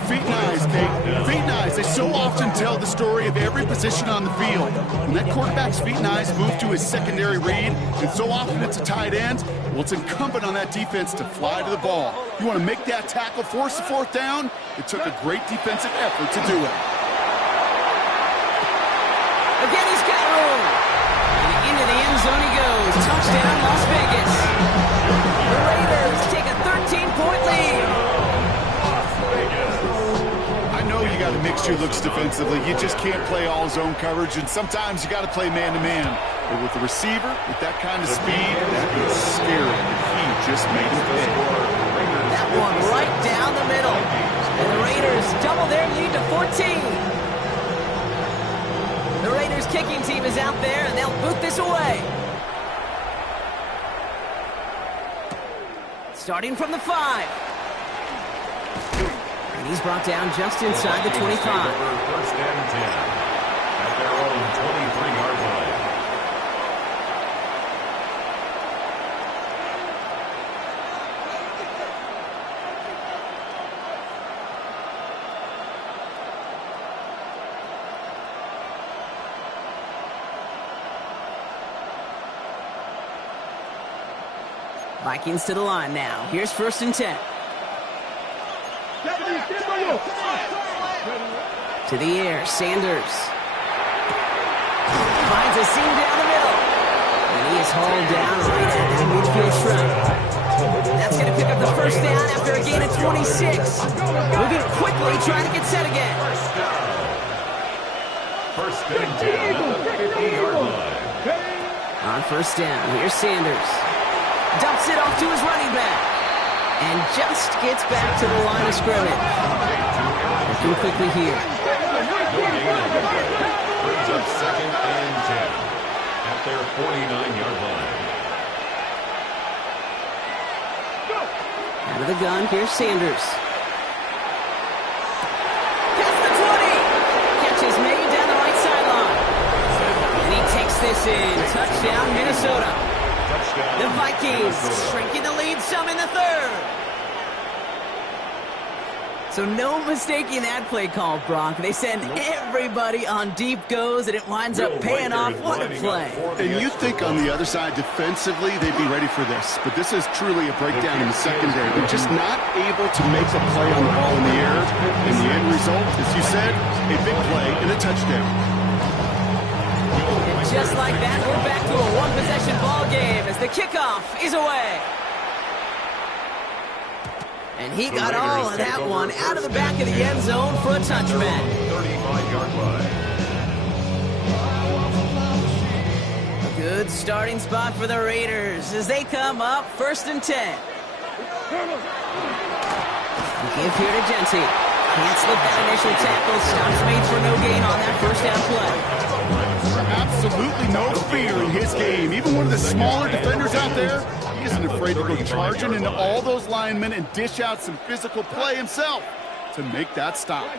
Feet and eyes, Kate. Feet and eyes. They so often tell the story of every position on the field. When that quarterback's feet and eyes move to his secondary read, and so often it's a tight end, well, it's incumbent on that defense to fly to the ball. You want to make that tackle, force the 4th down? It took a great defensive effort to do it. Again, he's got room. And into the end zone he goes. Touchdown, Las Vegas. The Raiders take a 13-point lead. I know you got to mix your looks defensively. You just can't play all zone coverage, and sometimes you got to play man-to-man. But with the receiver, with that kind of speed, that is scary. He just made it big. That one right down the middle. And the Raiders double their lead to 14. The Raiders kicking team is out there, and they'll boot this away. Starting from the 5. And he's brought down just inside the 25. First and 10 at their own 23-yard line. Vikings to the line now. Here's 1st and 10. To the air, Sanders. Finds a seam down the middle. And he is hauled down right at that midfield stripe. That's going to pick up the 1st down after a gain of 26. Moving quickly, trying to get set again. First and 10 at the 50-yard line. On 1st down, here's Sanders. Dumps it off to his running back. And just gets back to the line of scrimmage. Looking quickly here. Brings up 2nd and 10 at their 49-yard line. Out of the gun, here's Sanders. Past the 20. Catch is made down the right sideline. And he takes this in. Touchdown, Minnesota. The Vikings shrinking the lead some in the 3rd. So no mistaking that play call, Brock. They send everybody on deep goes, and it winds up paying off. What a play. And you think on the other side, defensively, they'd be ready for this. But this is truly a breakdown in the secondary. They're just not able to make a play on the ball in the air. And the end result, as you said, a big play and a touchdown. And just like that, we're back to a one-possession ball game as the kickoff is away. And he got all of that one out of the back of the end zone for a touchback. 35-yard line. A good starting spot for the Raiders as they come up 1st and 10. Give here to Genty. Can't slip that initial tackle. Stops made for no gain on that 1st down play. Absolutely no fear in his game. Even one of the smaller defenders out there, he isn't afraid to go charging into all those linemen and dish out some physical play himself to make that stop.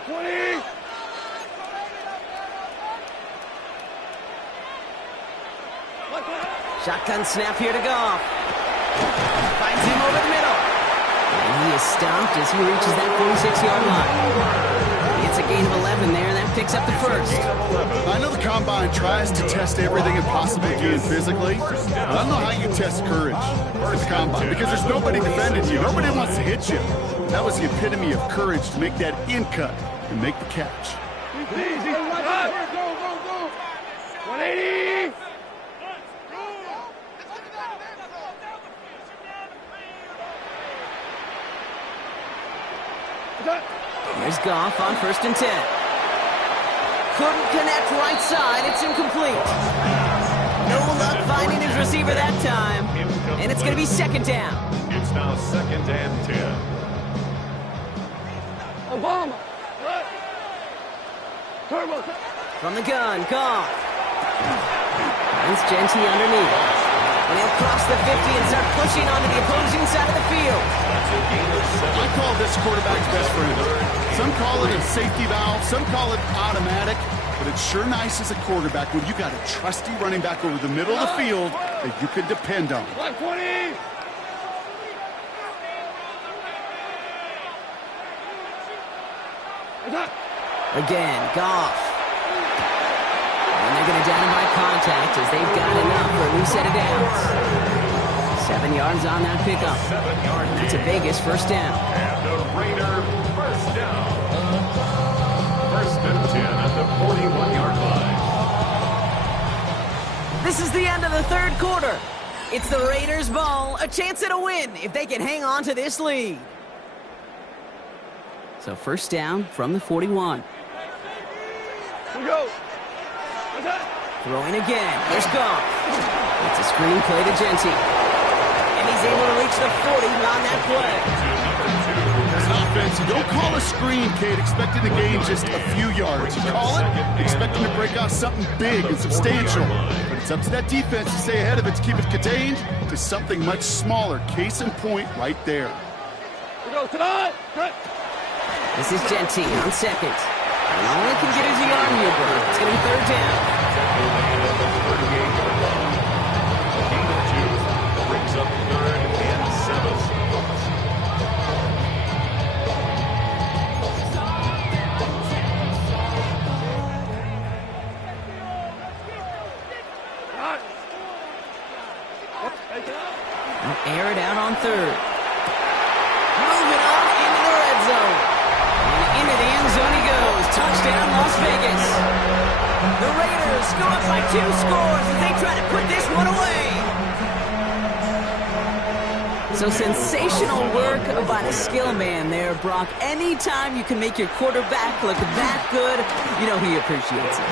Shotgun snap here to Goff. Finds him over the middle. And he is stopped as he reaches that 46-yard line. It's a gain of 11 there, and that picks up the first. I know the Combine tries to test everything it possibly can physically, but I don't know how you test courage at the Combine, because there's nobody defending you. Nobody wants to hit you. That was the epitome of courage to make that in cut and make the catch. Easy. Go, 180. Here's Goff on 1st and 10. Couldn't connect right side. It's incomplete. No luck finding his receiver that time. And it's going to be 2nd down. It's now 2nd and 10. Obama. Turbo. From the gun, Goff. Finds Genty underneath. And he'll cross the 50 and start pushing onto the opposing side of the field. I call this quarterback's best friend. Some call it a safety valve, some call it automatic, but it's sure nice as a quarterback when you got a trusty running back over the middle of the field that you can depend on. 120. Again, Goff. And they're going to down him by contact as they've got enough for a new set of downs. 7 yards on that pickup. 7 yards. That's a Vegas 1st down. And the Raider 1st down. 1st and 10 at the 41-yard line. This is the end of the 3rd quarter. It's the Raiders' ball, a chance at a win if they can hang on to this lead. So 1st down from the 41. Here we go. Throwing again. Here's Goff. It's a screen play to Genty. And he's able to reach the 40 on that play. As an offense, you don't call a screen, Kate, expecting to gain just a few yards. You call it expecting to break off something big and substantial. But it's up to that defense to stay ahead of it, to keep it contained to something much smaller. Case in point right there. Here we go. Tonight. This is Genty on 2nd. And all he can get is a yard here, bro. It's going to be 3rd down. Gain of 2 brings up 3rd and 7. They'll air it out on 3rd. Moving on into the red zone. And into the end zone he goes. Touchdown, Las Vegas. The Raiders go up by 2 scores as they try to put this one away. So sensational work by the skill man there, Brock. Anytime you can make your quarterback look that good, you know he appreciates it.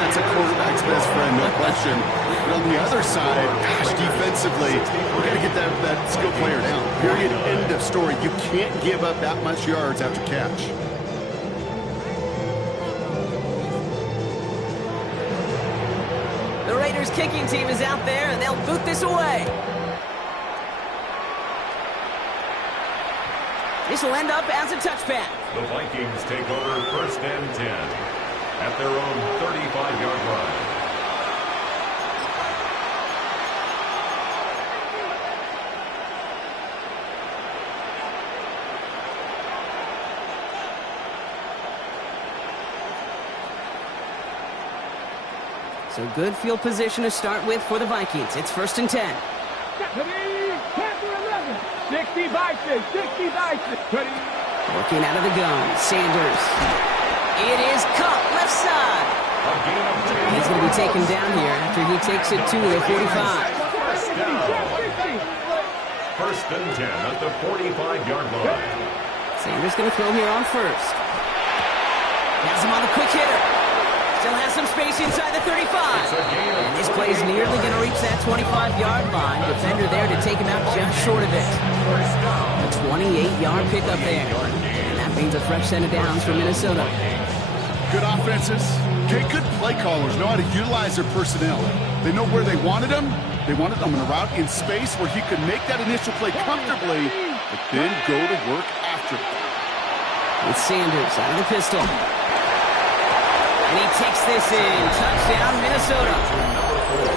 That's a quarterback's best friend, no question. But on the other side, gosh, defensively, we're going to get that skill player down. Period. End of story. You can't give up that much yards after catch. The Raiders kicking team is out there, and they'll boot this away. This will end up as a touchback. The Vikings take over 1st and 10 at their own 35-yard line. So good field position to start with for the Vikings. It's 1st and 10. 60 Vikings. Working out of the gun, Sanders. It is caught left side. A gain of 10. He's going to be taken down here after he takes it to the 45. 1st down. 1st and 10 at the 45-yard line. Sanders going to throw here on 1st. Has him on the quick hitter. Still has some space inside the 35. And this play is nearly going to reach that 25-yard line. Defender there to take him out just short of it. A 28-yard pickup there. And that means a fresh set of downs for Minnesota. Good offenses. Okay, good play callers know how to utilize their personnel. They know where they wanted them. They wanted them in a route in space where he could make that initial play comfortably, but then go to work after it. With Sanders out of the pistol. And he takes this in. Touchdown, Minnesota.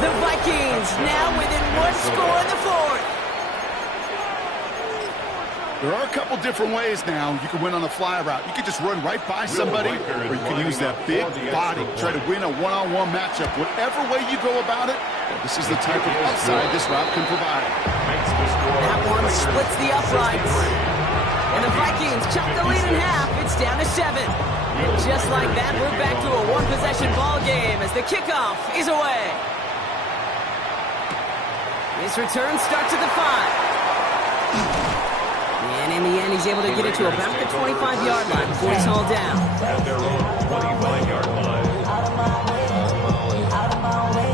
The Vikings now within one score in the fourth. There are a couple different ways now. You can win on a fly route. You can just run right by somebody, or you can use that big body, try to win a one-on-one matchup. Whatever way you go about it, this is the type of upside this route can provide. That one splits the uprights. And the Vikings chop the lead in half. It's down to 7. And just like that, we're back to a one-possession ball game as the kickoff is away. This return starts at the 5. And in the end, he's able to get it to about the 25-yard line before he's hauled down. At their own 25-yard line. Out of my way, out of my way.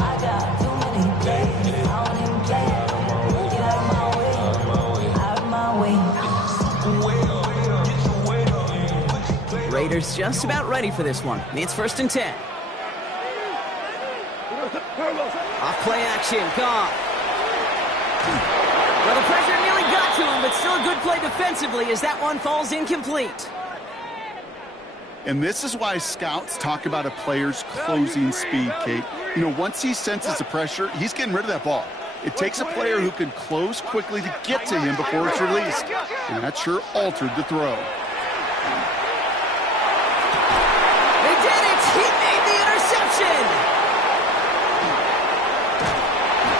I got too many plays. I don't even play. Get out of my way, out of my way. Raiders just about ready for this one. It's 1st and 10. Off play action, Goff. Well, the pressure nearly got to him, but still a good play defensively as that one falls incomplete. And this is why scouts talk about a player's closing speed, Kate. You know, once he senses the pressure, he's getting rid of that ball. It takes a player who can close quickly to get to him before it's released. And that sure altered the throw. They did it! He made the interception!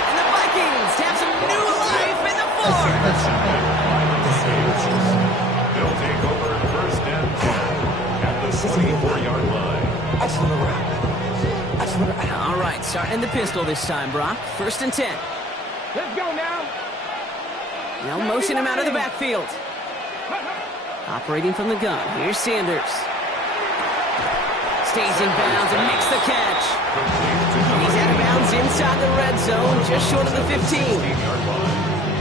And the Vikings have some new life in the fourth! They'll take over 1st and 10 at the 24-yard line. All right, starting the pistol this time, Brock. 1st and 10. Let's go now. Now motion him out of the backfield. Operating from the gun. Here's Sanders. Stays in bounds and makes the catch. And he's out of bounds inside the red zone, just short of the 15.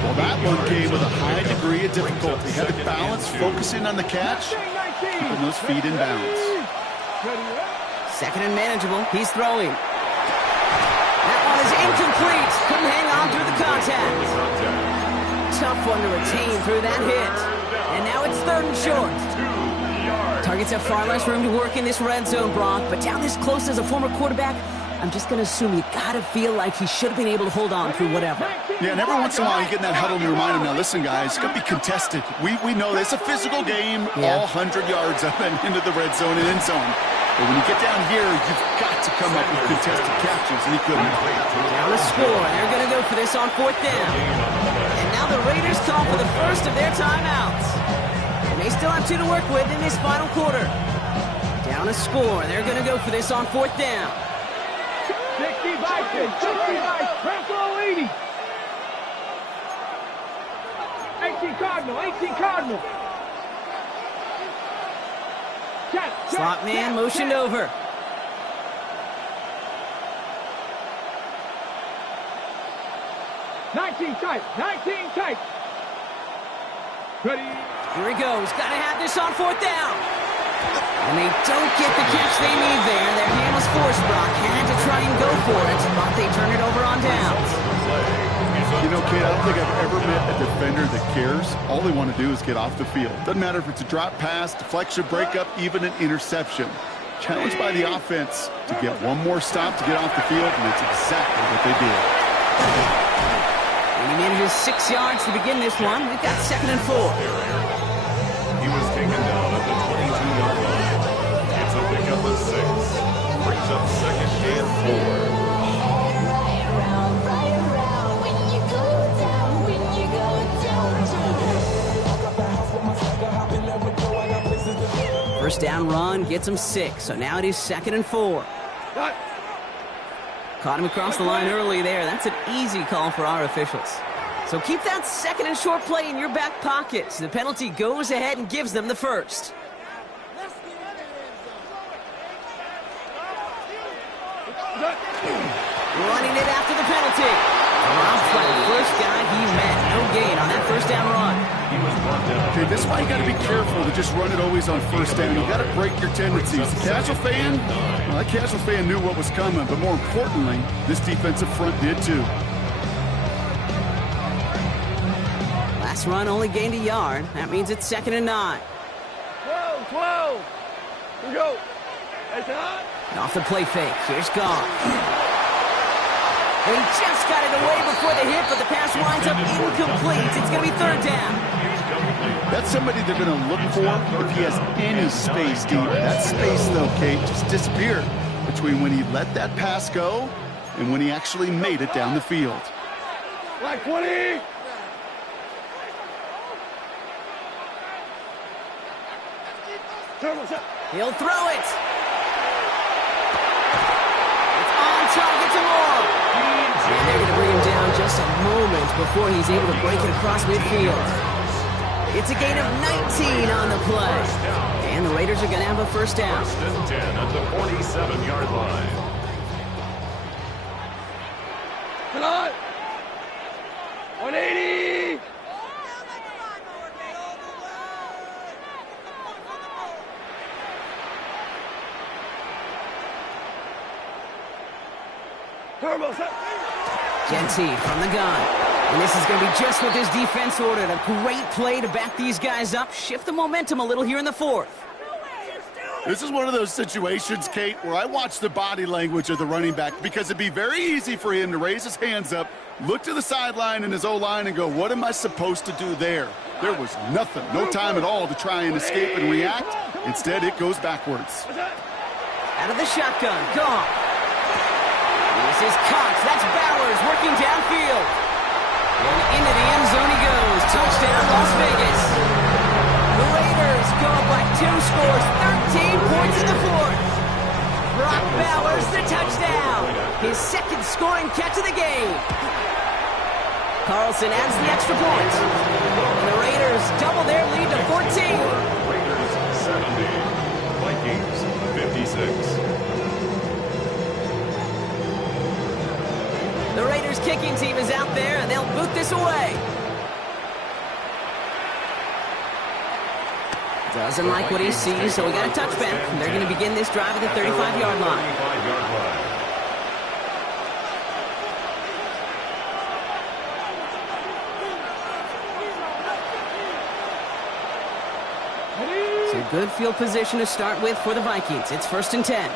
Well, that one came with a high degree of difficulty. Had to balance, focusing on the catch, keeping those feet in bounds. 2nd and manageable. He's throwing. That one is incomplete. Couldn't hang on through the contact. Tough one to retain through that hit. And now it's 3rd and short. Targets have far less room to work in this red zone, Brock. But down this close as a former quarterback, I'm just going to assume you got to feel like he should have been able to hold on through whatever. Yeah, and every once in a while you get in that huddle and you remind him, now listen, guys, it's going to be contested. We know this. It's a physical game, all 100 yards up and into the red zone and end zone. But when you get down here, you've got to come up with contested catches, and he couldn't. Down the score. They're going to go for this on 4th down. And now the Raiders call for the first of their timeouts. And they still have 2 to work with in this final quarter. Down a score. They're going to go for this on 4th down. 60 Vikings, 60 Vikings, Purple 80. 18 Cardinal, 18 Cardinal. Slot man motioned over. Nineteen tight. Ready. Here he goes. Got to have this on 4th down. And they don't get the catch they need there. Their hand was forced, Brock. Had to try and go for it, but they turn it over on downs. You know, Kate, I don't think I've ever met a defender that cares. All they want to do is get off the field. Doesn't matter if it's a drop pass, deflection, breakup, even an interception. Challenged by the offense to get one more stop to get off the field, and that's exactly what they did. And he manages 6 yards to begin this one. We've got 2nd and 4. He was taken down at the 22-yard line. It's a pickup of 6. Brings up 2nd and 4. First down run gets him 6, so now it is 2nd and 4. Caught him across the line early there. That's an easy call for our officials. So keep that 2nd and short play in your back pocket. So the penalty goes ahead and gives them the first. Running it after the penalty. Robbed by the first guy he met. No gain on that first down run. Okay, this is why you got to be careful to just run it always on 1st down. You got to break your tendencies. The casual fan, well, that casual fan knew what was coming, but more importantly, this defensive front did too. Last run only gained a yard. That means it's 2nd and 9. 12. Here we go. And off the play fake. Here's Goff. He just got it away before the hit, but the pass winds up incomplete. It's going to be third down. That's somebody they're going to look for if he has any space deep. That space, though, Kate, just disappeared between when he let that pass go and when he actually made it down the field. Like 20. He'll throw it. It's on target to Moore. And they're going to bring him down just a moment before he's able to break it across midfield. It's a gain of 19 on the play. And the Raiders are going to have a first down. First and 10 at the 47-yard line. Come on. 180. Turbo set. Genty from the gun. And this is going to be just what this defense ordered. A great play to back these guys up, shift the momentum a little here in the fourth. This is one of those situations, Kate, where I watch the body language of the running back because it'd be very easy for him to raise his hands up, look to the sideline in his O-line and go, what am I supposed to do there? There was nothing, no time at all to try and escape and react. Instead, it goes backwards. Out of the shotgun, gone. This is Cox, that's Bowers working downfield. And into the end zone he goes. Touchdown, Las Vegas. The Raiders go up by 2 scores, 13 points in the fourth. Brock Bowers, the touchdown. His second scoring catch of the game. Carlson adds the extra point. And the Raiders double their lead to 14. Raiders 70, Vikings 56. The Raiders kicking team is out there, and they'll boot this away. Doesn't like what he sees, so we got a touchback. And they're going to begin this drive at the 35-yard line. So good field position to start with for the Vikings. It's 1st and 10.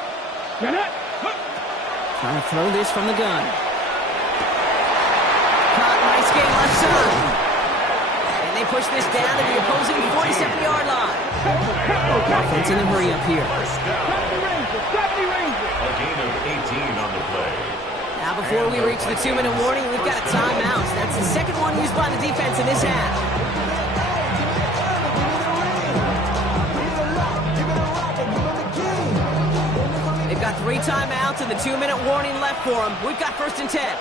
Trying to throw this from the gun. Caught, nice game left side. And they push this down to the opposing 47-yard line. Offense in the hurry up here. A gain of 18 on the play. Now before we reach the 2-minute warning, we've got a timeout. That's the second one used by the defense in this half. They've got 3 timeouts and the 2-minute warning left for them. We've got 1st and 10.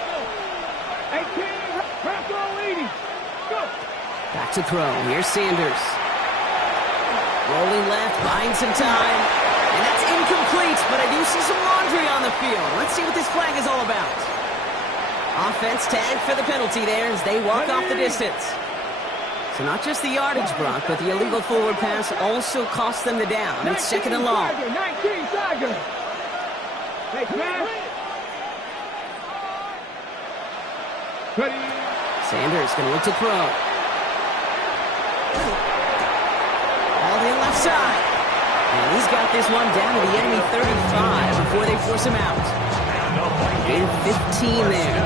18. Back to throw. Here's Sanders. Rolling left, buying some time. And that's incomplete, but I do see some laundry on the field. Let's see what this flag is all about. Offense tagged for the penalty there as they walk off the distance. So not just the yardage, Brock, but the illegal forward pass also cost them the down. It's 2nd and long. 19 Tiger. Hey, man. Sanders going to look to throw. All in left side. And he's got this one down to the enemy 35 before they force him out. Gain 15 there.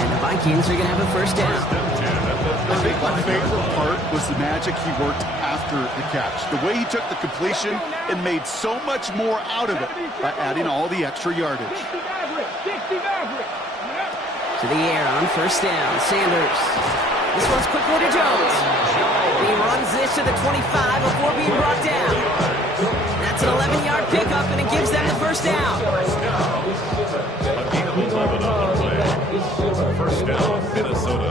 And the Vikings are going to have a first down. I think my favorite part was the magic he worked after the catch. The way he took the completion and made so much more out of it by adding all the extra yardage. To the air on first down. Sanders. This one's quickly to Jones. He runs this to the 25 before being brought down. That's an 11-yard pickup, and it gives them the first down. A gain of 11 on the play. First down, Minnesota.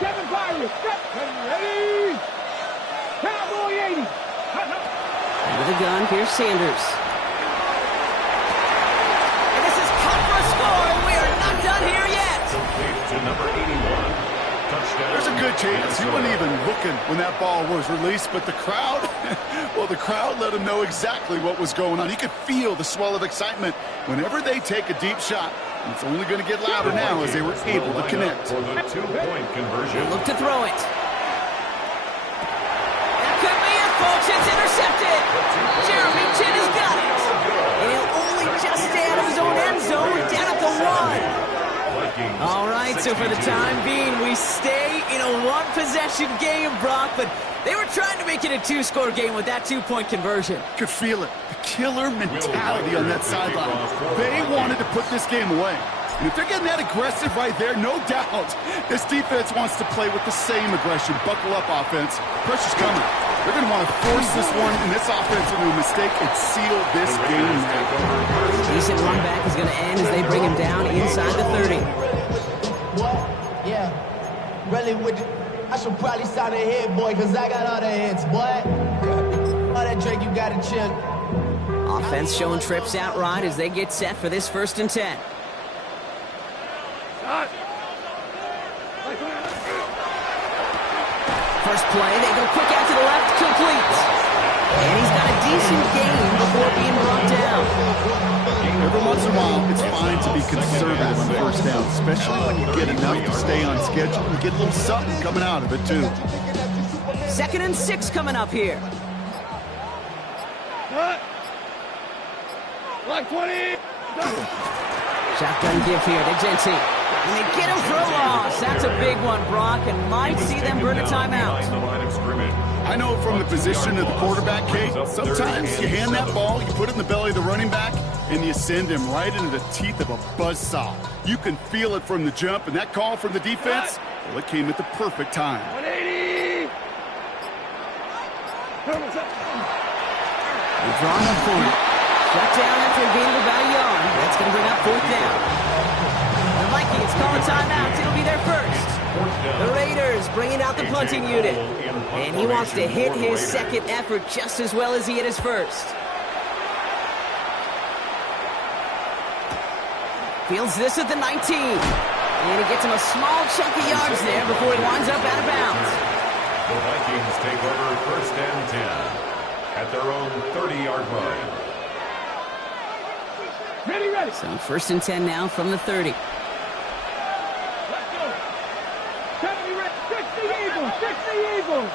Kevin Byron, step, ready, Cowboy 80. Under the gun, here's Sanders. And this is cut for a score, and we are not done here yet. To number 81. Touchdown. There's a good chance he wasn't even looking when that ball was released, but the crowd, well, the crowd let him know exactly what was going on. He could feel the swell of excitement whenever they take a deep shot. It's only going to get louder now as they were able to connect. For the 2-point conversion. Look to throw it. So for the time being, we stay in a one-possession game, Brock, but they were trying to make it a two-score game with that two-point conversion. Could feel it. The killer mentality on that sideline. They wanted to put this game away. And if they're getting that aggressive right there, no doubt, this defense wants to play with the same aggression. Buckle up, offense. Pressure's coming. They're going to want to force this one in this offense into a mistake and seal this game now. Decent run back is going to end as they bring him down inside the 30. What? Yeah. Really with the, I should probably sign a hit, boy, because I got all the hits, boy. All that Drake, you got to chill. Offense showing trips out right as they get set for this 1st and 10. First play, they go quick out to the left, complete. And he's got a decent gain before being brought down. Every once in a while, it's fine to be conservative on the first down, especially when you get enough to stay on schedule and get a little something coming out of it, too. 2nd and 6 coming up here. Like 20. Shotgun give here to Genty. And they get him for a loss. That's a big one, Brock, and might see them burn a timeout. I know from the position of the quarterback, Kate, sometimes you hand that ball, you put it in the belly of the running back, and you send him right into the teeth of a buzzsaw. You can feel it from the jump, and that call from the defense, well, it came at the perfect time. 180. They're drawing up for it. Shut down after a gain of about a yard. That's going to bring up 4th down. The Vikings call a timeout. It'll be their first. The Raiders bringing out the punting unit. And he wants to hit his second effort just as well as he hit his first. Fields this at the 19. And he gets him a small chunk of yards there before he winds up out of bounds. The Vikings take over 1st and 10 at their own 30-yard line. Ready, ready. So 1st and 10 now from the 30. Let's go. 70 ready. 60 Eagles. 60 Eagles.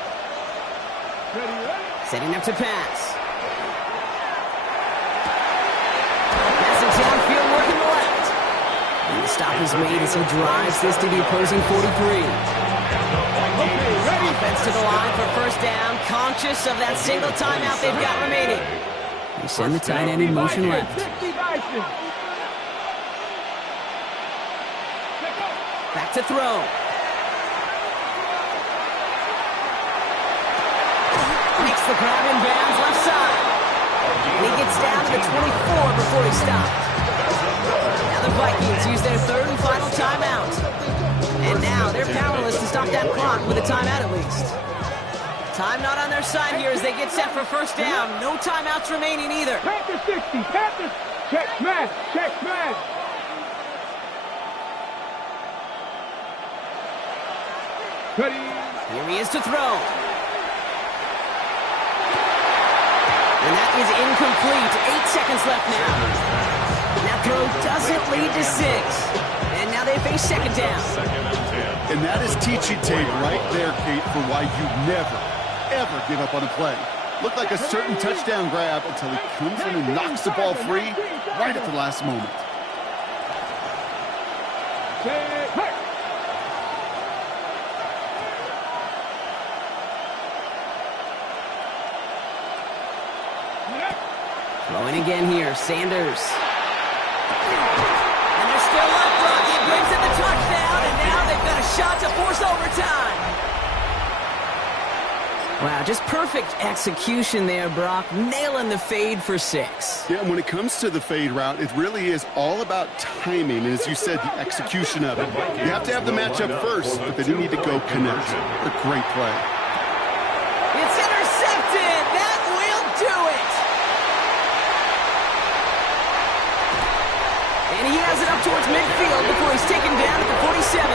Ready, ready. Setting up to pass. Passing downfield, working the left. And the stop is made as he drives this to the opposing 43. Offense to the line for 1st down, conscious of that single timeout they've got remaining. They send the tight end in motion left. Back to throw. Makes the grab in bounds left side. And he gets down to the 24 before he stopped. Now the Vikings use their 3rd and final timeout. And now they're powerless to stop that clock with a timeout at least. Time not on their side here as they get set for 1st down. No timeouts remaining either. Panther 60. Panther. Check smash. Check smash. Ready. Here he is to throw. And that is incomplete. 8 seconds left now. That throw doesn't lead to 6. And now they face 2nd down. And that is teaching tape right there, Kate, for why you never, ever give up on a play. Looked like a certain touchdown grab until he comes in and knocks the ball free right at the last moment. Throwing again here, Sanders. And they're still up, Brock. He brings in the touchdown, and now they've got a shot to force overtime. Wow, just perfect execution there, Brock. Nailing the fade for 6. Yeah, and when it comes to the fade route, it really is all about timing, and as you said, the execution of it. You have to have the matchup first, but then you need to go connect. A great play. It's intercepted. That will do it. And he has it up towards midfield before he's taken down at the 47.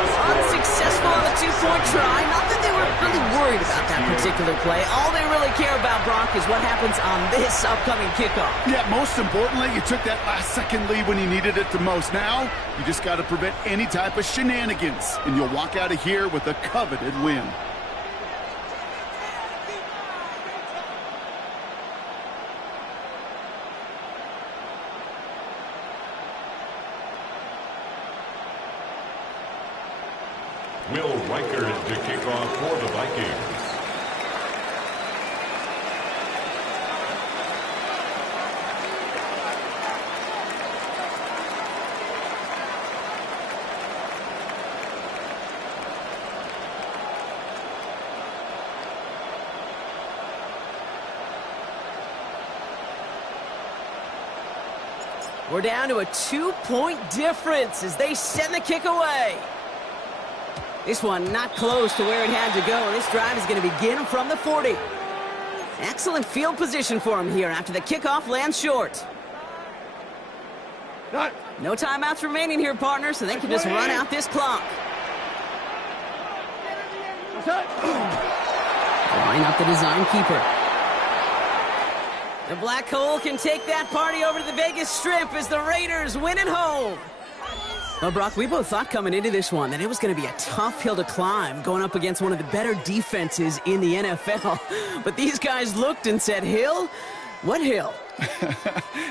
Unsuccessful on the 2-point try. Not that they were really worried about that particular play. All they really care about, Brock, is what happens on this upcoming kickoff. Yeah, most importantly, you took that last-second lead when you needed it the most. Now, you just got to prevent any type of shenanigans, and you'll walk out of here with a coveted win. Will Riker to kick off for the Vikings. We're down to a 2-point difference as they send the kick away. This one not close to where it had to go. This drive is going to begin from the 40. Excellent field position for him here after the kickoff lands short. No timeouts remaining here, partner, so they can just run out this clock. Line up the design keeper. The Black Hole can take that party over to the Vegas Strip as the Raiders win at home. Well, Brock, we both thought coming into this one that it was going to be a tough hill to climb going up against one of the better defenses in the NFL. But these guys looked and said, Hill? What hill?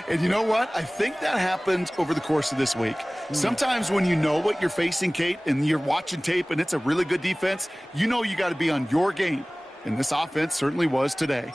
And you know what? I think that happened over the course of this week. Sometimes when you know what you're facing, Kate, and you're watching tape and it's a really good defense, you know you got to be on your game. And this offense certainly was today.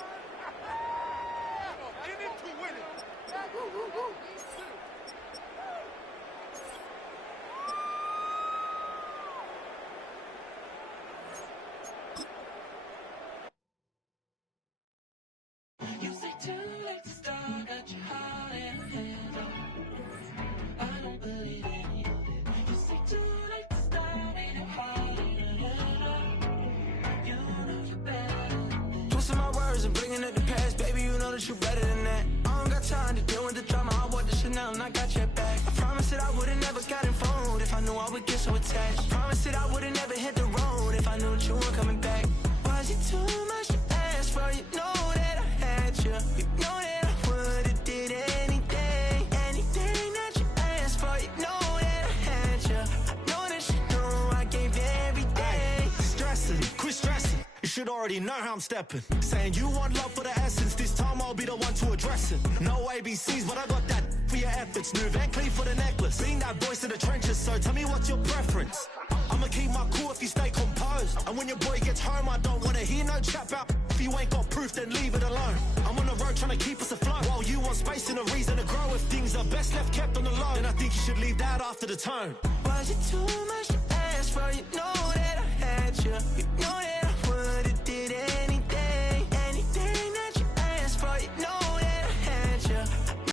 Already know how I'm stepping. Saying you want love for the essence, this time I'll be the one to address it. No ABCs, but I got that for your efforts. New Van Cleef for the necklace. Being that voice in the trenches, so tell me what's your preference. I'ma keep my cool if you stay composed. And when your boy gets home, I don't wanna hear no chat about if you ain't got proof, then leave it alone. I'm on the road trying to keep us afloat. While you want space and a reason to grow. If things are best left kept on the low, then I think you should leave that after the tone. Was it too much?